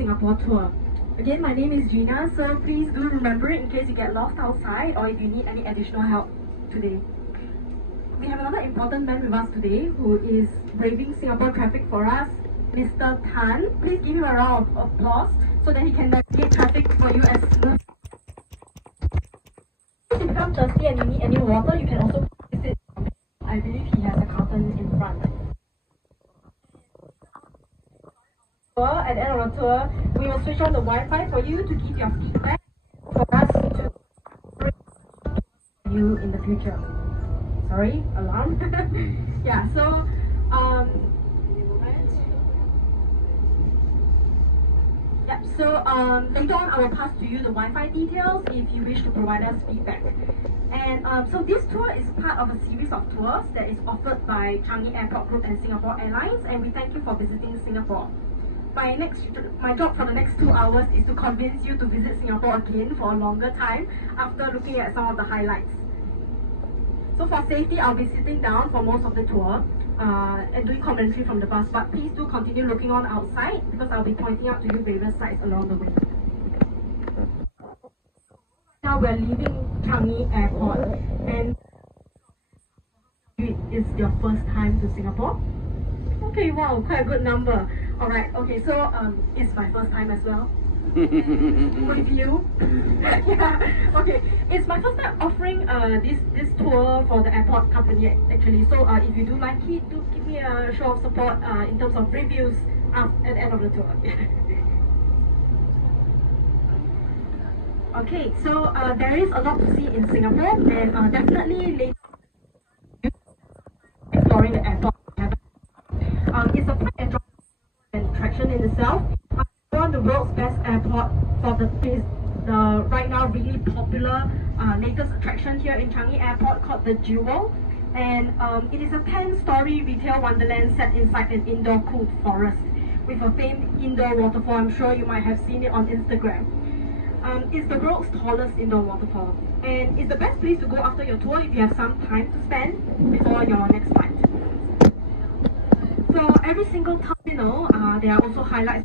Singapore tour. Again, my name is Gina, so please do remember it in case you get lost outside or if you need any additional help today. We have another important man with us today who is braving Singapore traffic for us, Mr. Tan. Please give him a round of applause so that he can navigate traffic for you as smooth. If you become thirsty and you need any water, you can also visit. I believe he has a carton in front. At the end of the tour, we will switch on the Wi-Fi for you to give your feedback for us to you in the future. Sorry, alarm. Yeah, so later on I will pass to you the Wi-Fi details if you wish to provide us feedback. And so this tour is part of a series of tours that is offered by Changi Airport Group and Singapore Airlines, and we thank you for visiting Singapore. My job for the next 2 hours is to convince you to visit Singapore again for a longer time after looking at some of the highlights. So for safety, I'll be sitting down for most of the tour and doing commentary from the bus, but please do continue looking on outside because I'll be pointing out to you various sites along the way. Now we're leaving Changi Airport, and it is your first time to Singapore. Okay, wow, quite a good number. Alright, okay, so it's my first time as well. With you. Yeah, okay. It's my first time offering this tour for the airport company actually. So if you do like it, do give me a show of support in terms of reviews at the end of the tour. Okay, so there is a lot to see in Singapore, and definitely later exploring the airport. It's a quite enjoyable attraction in itself. One of the world's best airport for the right now really popular latest attraction here in Changi Airport called the Jewel, and it is a 10-story retail wonderland set inside an indoor cool forest with a famed indoor waterfall. I'm sure you might have seen it on Instagram. It's the world's tallest indoor waterfall, and it's the best place to go after your tour if you have some time to spend before your next flight. For every single terminal, there are also highlights.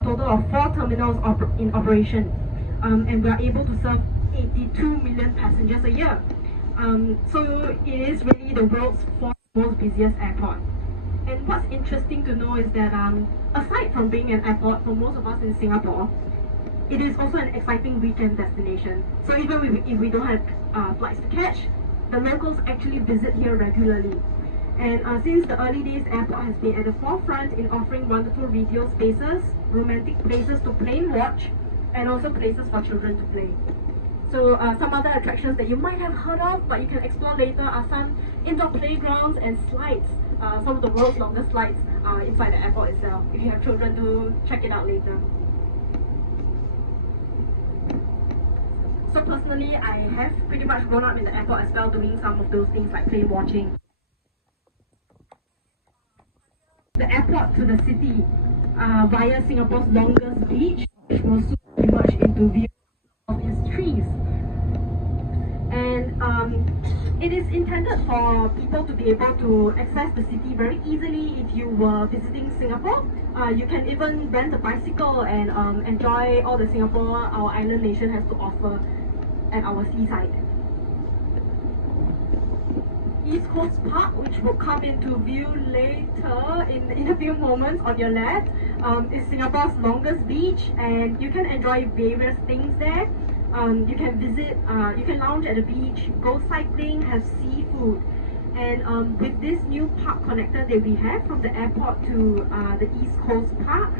A total of 4 terminals in operation, and we are able to serve 82 million passengers a year. So it is really the world's 4th most busiest airport. And what's interesting to know is that aside from being an airport for most of us in Singapore, it is also an exciting weekend destination. So even if we don't have flights to catch, the locals actually visit here regularly. And since the early days, airport has been at the forefront in offering wonderful retail spaces, romantic places to play and watch, and also places for children to play. So some other attractions that you might have heard of, but you can explore later, are some indoor playgrounds and slides. Some of the world's longest slides inside the airport itself. If you have children, do check it out later. So personally, I have pretty much grown up in the airport as well, doing some of those things like plane watching. The airport to the city via Singapore's longest beach, which will soon emerge into view of its trees. And it is intended for people to be able to access the city very easily. If you were visiting Singapore, you can even rent a bicycle and enjoy all the Singapore, our island nation, has to offer at our seaside. East Coast Park, which will come into view later in a few moments on your left, is Singapore's longest beach, and you can enjoy various things there. You can visit, you can lounge at the beach, go cycling, have seafood. And with this new park connector that we have from the airport to the East Coast Park,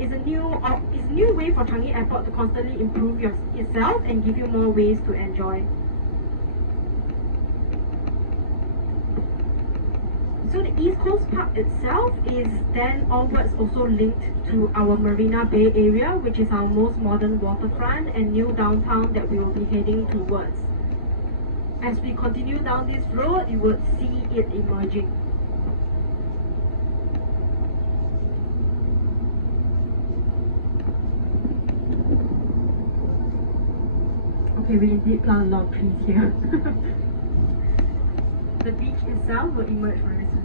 is a new way for Changi Airport to constantly improve itself and give you more ways to enjoy. So the East Coast Park itself is then onwards also linked to our Marina Bay area, which is our most modern waterfront and new downtown that we will be heading towards. As we continue down this road, you would see it emerging. Okay, we did plant a lot of trees here. The beach itself will emerge very soon.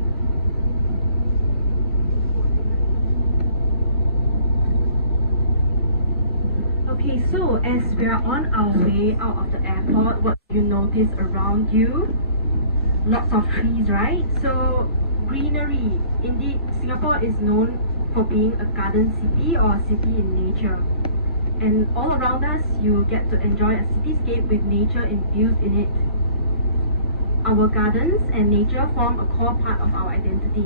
Okay, so as we are on our way out of the airport, what do you notice around you? Lots of trees, right? So greenery. Indeed, Singapore is known for being a garden city or a city in nature. And all around us, you get to enjoy a cityscape with nature infused in it. Our gardens and nature form a core part of our identity.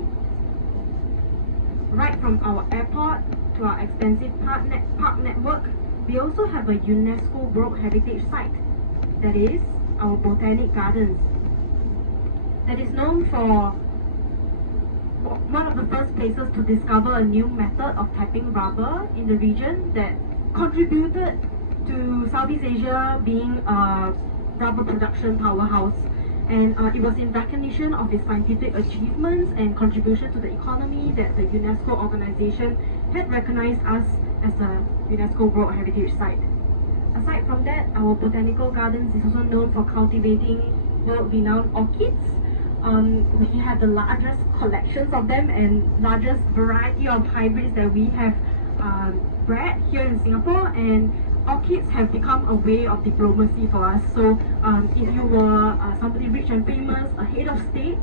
Right from our airport to our extensive park network, we also have a UNESCO World Heritage Site, that is, our Botanic Gardens, that is known for one of the first places to discover a new method of tapping rubber in the region that contributed to Southeast Asia being a rubber production powerhouse. And it was in recognition of its scientific achievements and contribution to the economy that the UNESCO organization had recognized us as a UNESCO World Heritage Site. Aside from that, our botanical gardens is also known for cultivating world-renowned orchids. We have the largest collections of them and largest variety of hybrids that we have bred here in Singapore, and orchids have become a way of diplomacy for us. So if you were somebody rich and famous, a head of state,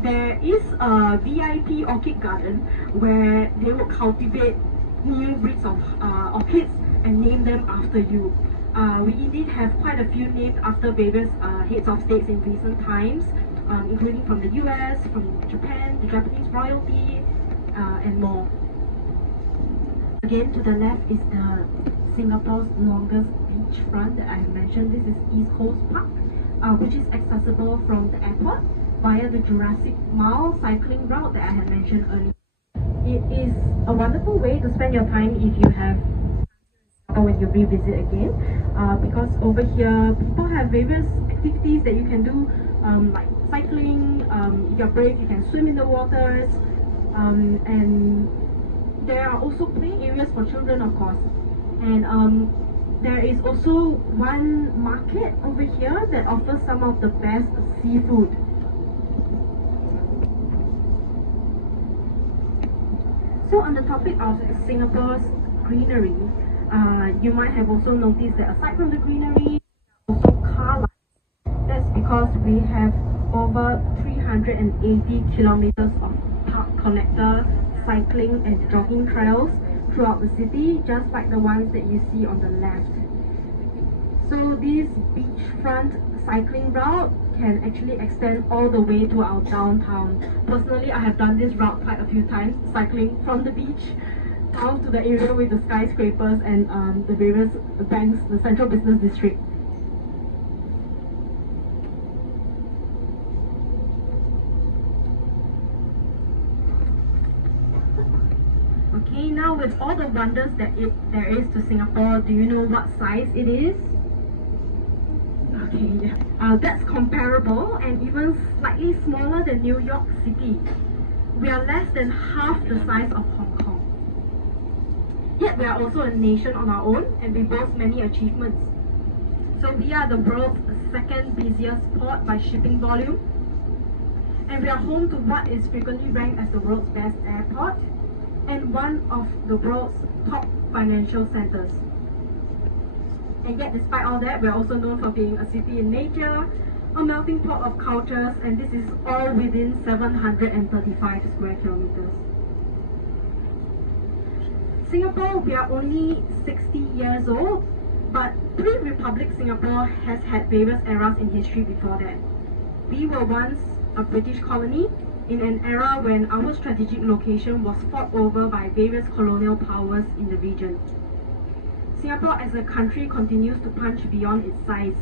there is a VIP orchid garden where they will cultivate new breeds of orchids and name them after you. We indeed have quite a few named after various heads of states in recent times, including from the US, from Japan, the Japanese royalty, and more. Again, to the left is the Singapore's longest beachfront that I have mentioned. This is East Coast Park, which is accessible from the airport via the Jurassic Mile cycling route that I had mentioned earlier. It is a wonderful way to spend your time if you have or when you revisit again, because over here people have various activities that you can do, like cycling. If you're brave, you can swim in the waters, and there are also play areas for children, of course. And there is also one market over here that offers some of the best seafood. So on the topic of Singapore's greenery, you might have also noticed that aside from the greenery, also car lights. That's because we have over 380 kilometers of park connector, cycling and jogging trails throughout the city, just like the ones that you see on the left. So this beachfront cycling route can actually extend all the way to our downtown. Personally, I have done this route quite a few times, cycling from the beach down to the area with the skyscrapers and the various banks, the central business district. Okay, now with all the wonders that there is to Singapore, do you know what size it is? Okay, that's comparable and even slightly smaller than New York City. We are less than half the size of Hong Kong. Yet we are also a nation on our own and we boast many achievements. So we are the world's second busiest port by shipping volume, and we are home to what is frequently ranked as the world's best airport and one of the world's top financial centers. And yet, despite all that, we're also known for being a city in nature, a melting pot of cultures, and this is all within 735 square kilometers. Singapore, we are only 60 years old, but pre-Republic Singapore has had various eras in history before that. We were once a British colony in an era when our strategic location was fought over by various colonial powers in the region. Singapore as a country continues to punch beyond its size.